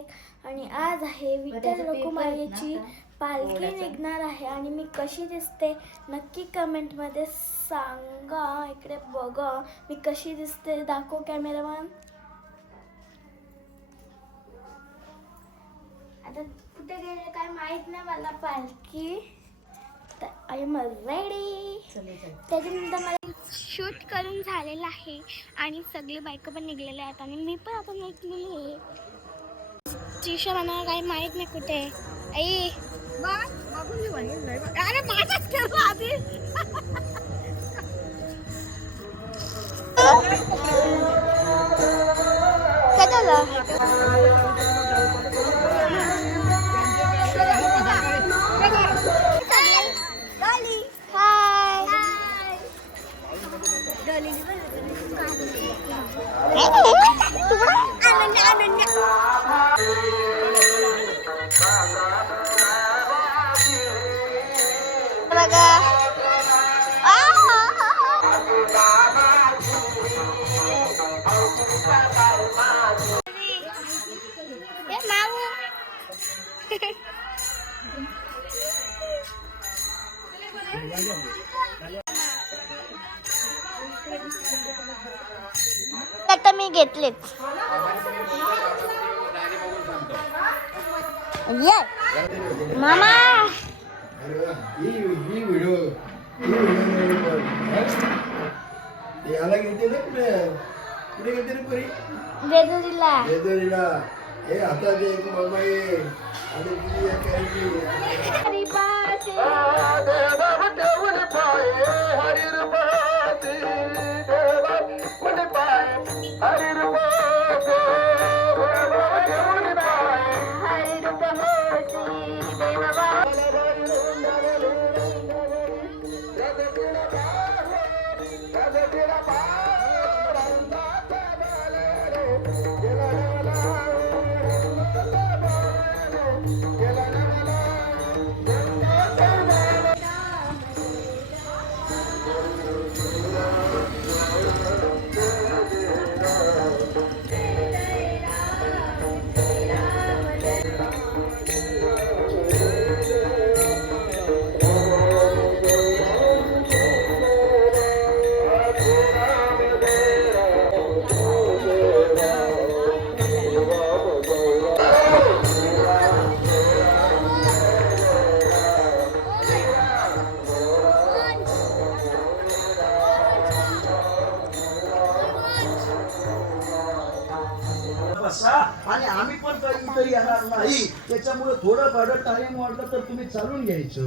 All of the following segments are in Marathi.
1 आणि आज आहे विठ्ठल रखुमाईची पालखी निघणार आहे आणि मी कशी दिसते नक्की कमेंटमध्ये सांगा. इकडे बघा मी कशी दिसते, दाखव कॅमेरामॅन. आता कुठे गेले काय माहित नाही मला पालखी. I am ready. त्याच्यानंतर मला शूट करून झालेलं आहे आणि सगळे बायका पण निघलेले आहेत आणि मी पण आता निघलेली आहे. त्रिशा मला काही माहित नाही कुठे आई. अरे माझाच ठरला आधी. काय झालं? आता मी घेतलेच. मामा याला घेते ना कुठे घेते रे परी? जेजुरीला. हे आता दे बाबा ये आणि तुझी या करायची हरी पासे आणि आम्ही पण कधीतरी येणार नाही. त्याच्यामुळे थोडं थोडं टाइम वाटलं तर तुम्ही चालून घ्यायचं.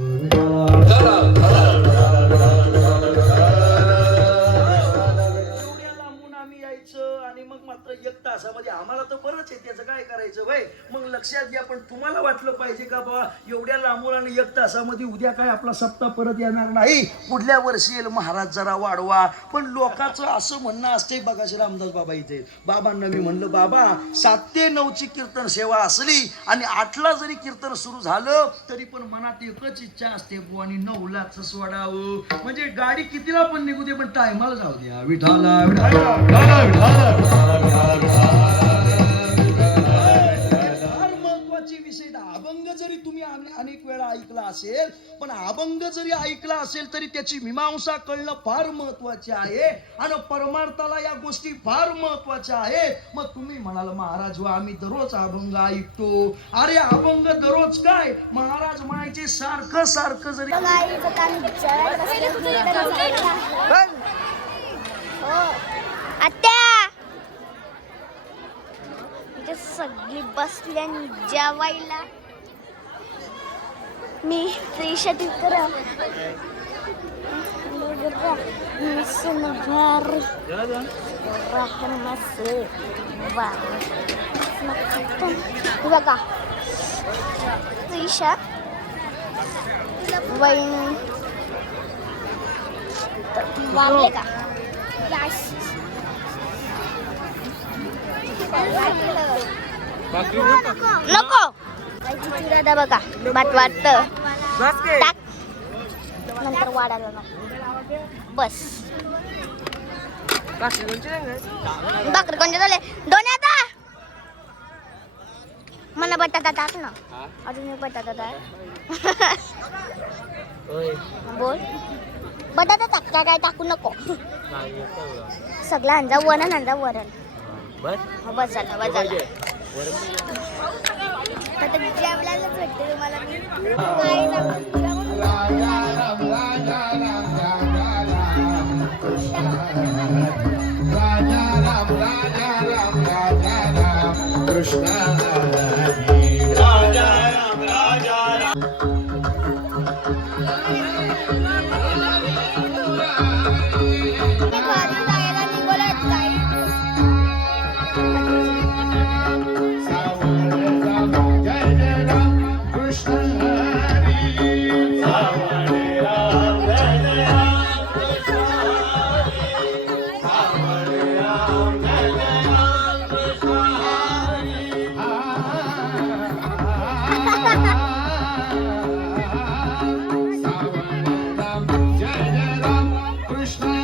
आणि मग मात्र 1 तासामध्ये आम्हाला तर बरंच आहे, त्याचं काय करायचं भाई. मग लक्षात घ्या, पण तुम्हाला वाटलं पाहिजे का बाबा एवढ्या लांबून आणि 1 तासामध्ये उद्या काय आपला सप्ताह परत येणार नाही, पुढल्या वर्षी येईल महाराज जरा वाढवा. पण लोकांचं असं म्हणणं असते बघा. रामदास बाबा इथे बाबांना मी म्हणलं बाबा 7 ते 9 ची कीर्तन सेवा असली आणि 8ला जरी कीर्तन सुरू झालं तरी पण मनात एकच इच्छा असते आणि 9लाच सोडावं. म्हणजे गाडी कितीला पण निघू दे पण टायमाला जाऊ द्या. विठाला महत्वाची विषय. अभंग जरी तुम्ही अनेक वेळा ऐकला असेल पण अभंग जरी ऐकला असेल तरी त्याची मीमांसा कळणं फार महत्वाचे आहे आणि परमार्थाला या गोष्टी फार महत्वाच्या आहेत. मग तुम्ही म्हणाल महाराज व आम्ही दररोज अभंग ऐकतो. अरे अभंग दररोज काय, महाराज म्हणायचे सारखं सारखं जरी सगळी बसल्यानी जेवायला. मी त्रिशा तिकडे बघा त्रिशा वैन वाढले का नको दादा बघा भात वाटतं टाक नंतर वाढायला नको बस. भाकरी कोणते झाले दोन आता मला बटाटा टाक ना. हा? अजून एक बटाटा टाक. होय. बोल. बटाटा टाक का काय टाकू नको. काय येतं बघा. सगळं आणजा वरण आणजा वरण. बस हो, बस झालं बस झालं. वरून आता जेवल्यालाच भेटते तुम्हाला मी. काय सांगू? घरी जायला निघालोय ताई. Krishna